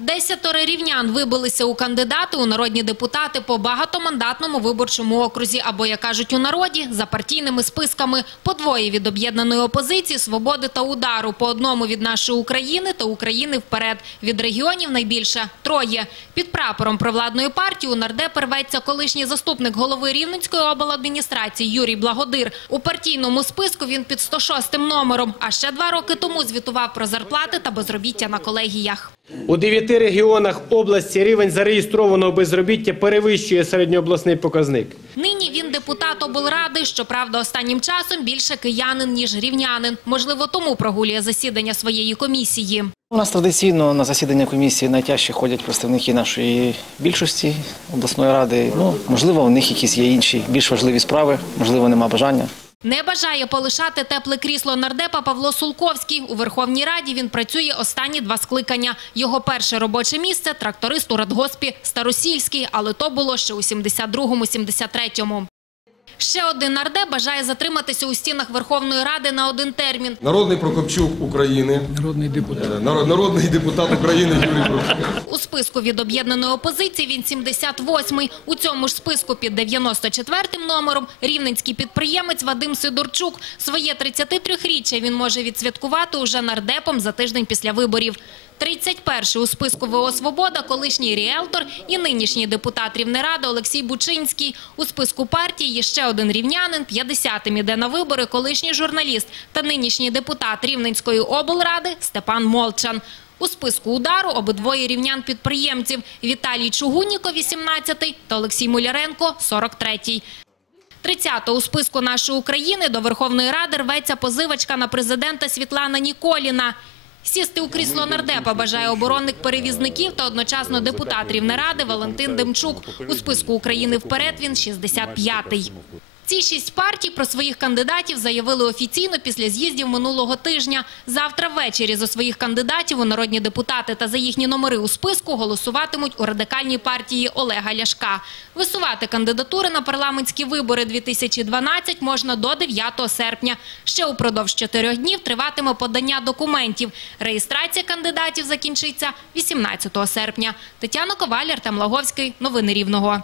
Десятеро рівнян вибилися у кандидати у народні депутати по багатомандатному виборчому окрузі, або, як кажуть у народі, за партійними списками. По двоє від об'єднаної опозиції, свободи та удару, по одному від нашої України та України вперед. Від регіонів найбільше – троє. Під прапором провладної партії у нардеп рветься колишній заступник голови Рівненської обладміністрації Юрій Благодир. У партійному списку він під 106 номером, а ще два роки тому звітував про зарплати та безробіття на колегіях. У дев'яти регіонах області рівень зареєстрованого безробіття перевищує середньообласний показник. Нині він депутат облради, щоправда, останнім часом більше киянин, ніж рівнянин. Можливо, тому прогулює засідання своєї комісії. У нас традиційно на засідання комісії найтяжче ходять представники нашої більшості обласної ради. Ну, можливо, у них якісь є інші більш важливі справи, можливо, нема бажання. Не бажає полишати тепле крісло нардепа Павло Сулковський. У Верховній Раді він працює останні два скликання. Його перше робоче місце – тракторист у радгоспі Старосільський, але то було ще у 72-73-му. Ще один нардеп бажає затриматися у стінах Верховної Ради на один термін. Народний Прокопчук України. Народний депутат. народ, Народний депутат України Юрій Прокопчук. У списку від об'єднаної опозиції він 78-й. У цьому ж списку під 94-м номером рівненський підприємець Вадим Сидорчук. Своє 33-річчя він може відсвяткувати уже нардепом за тиждень після виборів. 31-й у списку ВО «Свобода» колишній ріелтор і нинішній депутат Рівнеради Олексій Бучинський. У списку партії є ще один рівнянин, 50-м іде на вибори колишній журналіст та нинішній депутат Рівненської облради Степан Молчан. У списку удару обидвоє рівнян-підприємців – Віталій Чугунніко, 18-й, та Олексій Муляренко, 43-й. 30-го у списку нашої України до Верховної Ради рветься позивачка на президента Світлана Ніколіна. Сісти у крісло нардепа бажає оборонник перевізників та одночасно депутат Рівнеради Валентин Демчук. У списку України вперед він 65-й. Ці шість партій про своїх кандидатів заявили офіційно після з'їздів минулого тижня. Завтра ввечері за своїх кандидатів у народні депутати та за їхні номери у списку голосуватимуть у радикальній партії Олега Ляшка. Висувати кандидатури на парламентські вибори 2012 можна до 9 серпня. Ще упродовж чотирьох днів триватиме подання документів. Реєстрація кандидатів закінчиться 18 серпня. Тетяна Коваль, Артем Лаговський. Новини Рівного.